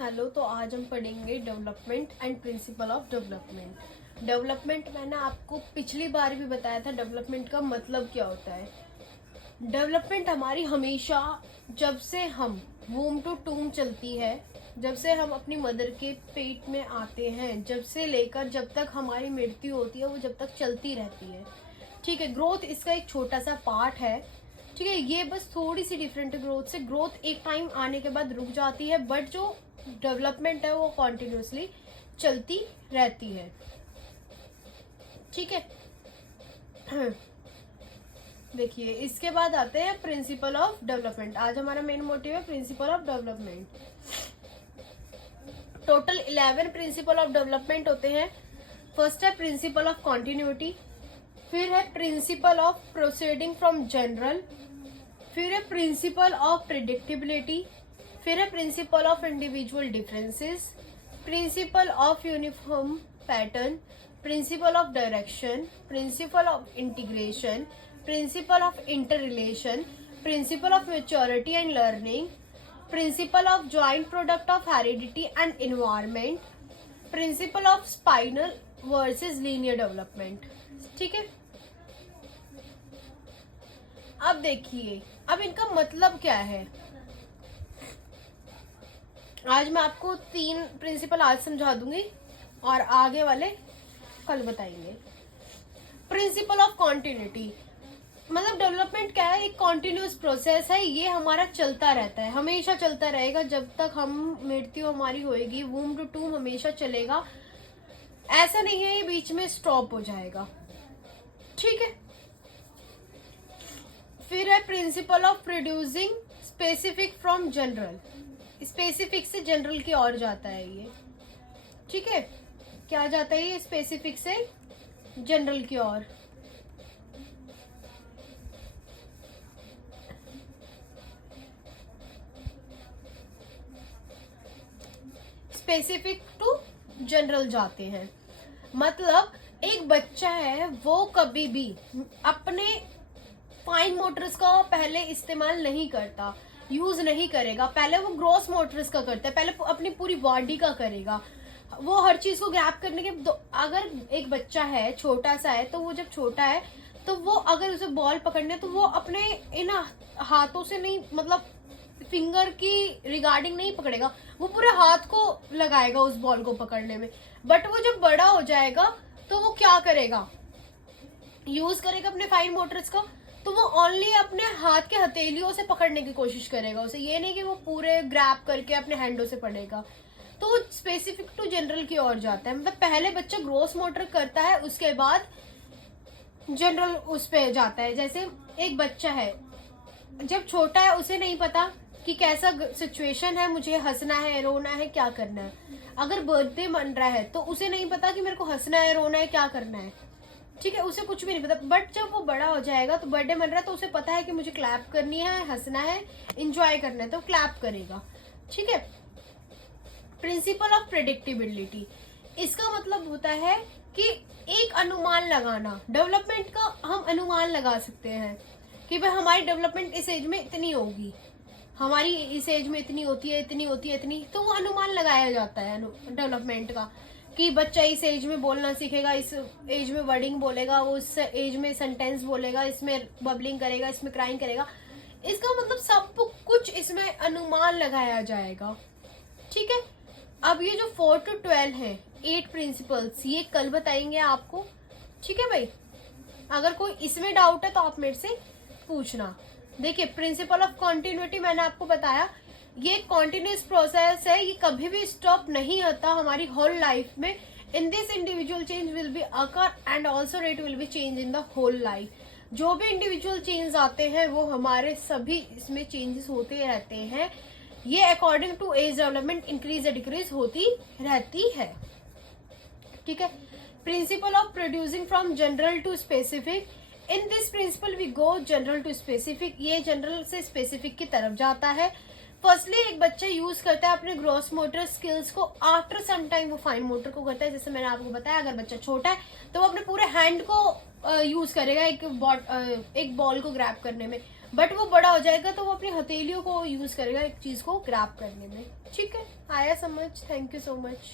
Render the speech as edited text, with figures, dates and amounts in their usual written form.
Hello. तो आज हम पढ़ेंगे development and principle of development. Development मैंने आपको पिछली बार भी बताया था डेवलपमेंट का मतलब क्या होता है। डेवलपमेंट हमारी हमेशा, जब से हम वूम टू टूम चलती है, जब से हम अपनी मदर के पेट में आते हैं, जब से लेकर जब तक हमारी मृत्यु होती है, वो जब तक चलती रहती है। ठीक है, ग्रोथ इसका एक छोटा सा पार्ट है। ठीक है, ये बस थोड़ी सी डिफरेंट है ग्रोथ से। ग्रोथ एक टाइम आने के बाद रुक जाती है, बट जो डेवलपमेंट है वो कॉन्टिन्यूसली चलती रहती है। ठीक है, देखिए इसके बाद आते हैं प्रिंसिपल ऑफ डेवलपमेंट। आज हमारा मेन मोटिव है principle of development. Total 11 principle of development होते हैं। फर्स्ट है प्रिंसिपल ऑफ कॉन्टिन्यूटी, फिर है principle of proceeding from general, फिर है प्रिंसिपल ऑफ प्रिडिक्टेबिलिटी, फिर है principle of individual differences, principle of uniform pattern, principle of direction, principle of integration, principle of inter relation, principle of maturity and learning, principle of joint product of heredity and environment, principle of spinal versus linear development. ठीक है, अब देखिए अब इनका मतलब क्या है। आज मैं आपको 3 प्रिंसिपल आज समझा दूंगी और आगे वाले कल बताएंगे। प्रिंसिपल ऑफ कॉन्टिन्यूटी मतलब डेवलपमेंट क्या है, एक कॉन्टिन्यूस प्रोसेस है। ये हमारा चलता रहता है, हमेशा चलता रहेगा जब तक हम मृत्यु हमारी होएगी। वूम टू टूम हमेशा चलेगा, ऐसा नहीं है ये बीच में स्टॉप हो जाएगा। ठीक है, फिर है principle of producing specific from general. Specific से जनरल की ओर जाता है ये। ठीक है, क्या जाता है ये स्पेसिफिक से जनरल की ओर। स्पेसिफिक टू जनरल जाते हैं। मतलब एक बच्चा है, वो कभी भी अपने फाइन मोटर्स का पहले इस्तेमाल नहीं करता, यूज नहीं करेगा। पहले वो ग्रॉस मोटर्स का करता है, पहले अपनी पूरी बॉडी का करेगा। वो हर चीज को ग्रैब करने के अगर एक बच्चा है छोटा सा है, तो वो जब छोटा है तो वो अगर उसे बॉल पकड़ने तो वो अपने इन हाथों से नहीं, मतलब फिंगर की रिगार्डिंग नहीं पकड़ेगा, वो पूरे हाथ को लगाएगा उस बॉल को पकड़ने में। बट वो जब बड़ा हो जाएगा तो वो क्या करेगा, यूज करेगा अपने फाइन मोटर्स का। तो वो ओनली अपने हाथ के हथेलियों से पकड़ने की कोशिश करेगा उसे, ये नहीं कि वो पूरे ग्रैब करके अपने हैंडों से पकड़ेगा। तो वो स्पेसिफिक टू जनरल की ओर जाता है। मतलब पहले बच्चा ग्रोस मोटर करता है, उसके बाद जनरल उस पे जाता है। जैसे एक बच्चा है, जब छोटा है उसे नहीं पता कि कैसा सिचुएशन है, मुझे हंसना है रोना है क्या करना है। अगर बर्थडे मन रहा है तो उसे नहीं पता कि मेरे को हंसना है रोना है क्या करना है। ठीक है, उसे कुछ भी नहीं पता। बट जब वो बड़ा हो जाएगा तो बर्थडे मन रहा है तो उसे पता है कि मुझे क्लैप करनी है, हंसना है, इंजॉय करना है, तो क्लैप करेगा। ठीक है, प्रिंसिपल ऑफ प्रेडिक्टेबिलिटी इसका मतलब होता है कि एक अनुमान लगाना। डेवलपमेंट का हम अनुमान लगा सकते हैं कि भाई हमारी डेवलपमेंट इस एज में इतनी होगी, हमारी इस एज में इतनी होती है, इतनी होती है, इतनी। तो वो अनुमान लगाया जाता है डेवलपमेंट का, कि बच्चा इस एज में बोलना सीखेगा, इस एज में वर्डिंग बोलेगा, वो इस एज में सेंटेंस बोलेगा, इसमें बबलिंग करेगा, इसमें क्राइंग करेगा। इसका मतलब सब कुछ इसमें अनुमान लगाया जाएगा। ठीक है, अब ये जो 4 to 12 है, 8 प्रिंसिपल्स, ये कल बताएंगे आपको। ठीक है भाई, अगर कोई इसमें डाउट है तो आप मेरे से पूछना। देखिए प्रिंसिपल ऑफ कॉन्टिन्यूटी मैंने आपको बताया, ये कॉन्टिन्यूस प्रोसेस है, ये कभी भी स्टॉप नहीं होता हमारी होल लाइफ में। In this individual change will be occur and also rate will be change in the whole life. जो भी इंडिविजुअल चेंज आते हैं वो हमारे सभी इसमें चेंजेस होते रहते हैं। ये according to age development increase या डिक्रीज होती रहती है। ठीक है, principle of producing from general to specific. In this principle we go general to specific. ये जनरल से स्पेसिफिक की तरफ जाता है। फर्स्टली एक बच्चा यूज करता है अपने ग्रॉस मोटर स्किल्स को, आफ्टर सम टाइम वो फाइन मोटर को करता है। जैसे मैंने आपको बताया, अगर बच्चा छोटा है तो वो अपने पूरे हैंड को यूज करेगा एक बॉल को ग्रैब करने में। बट वो बड़ा हो जाएगा तो वो अपनी हथेलियों को यूज करेगा एक चीज को ग्रैब करने में। ठीक है, आया समझ? Thank you so much.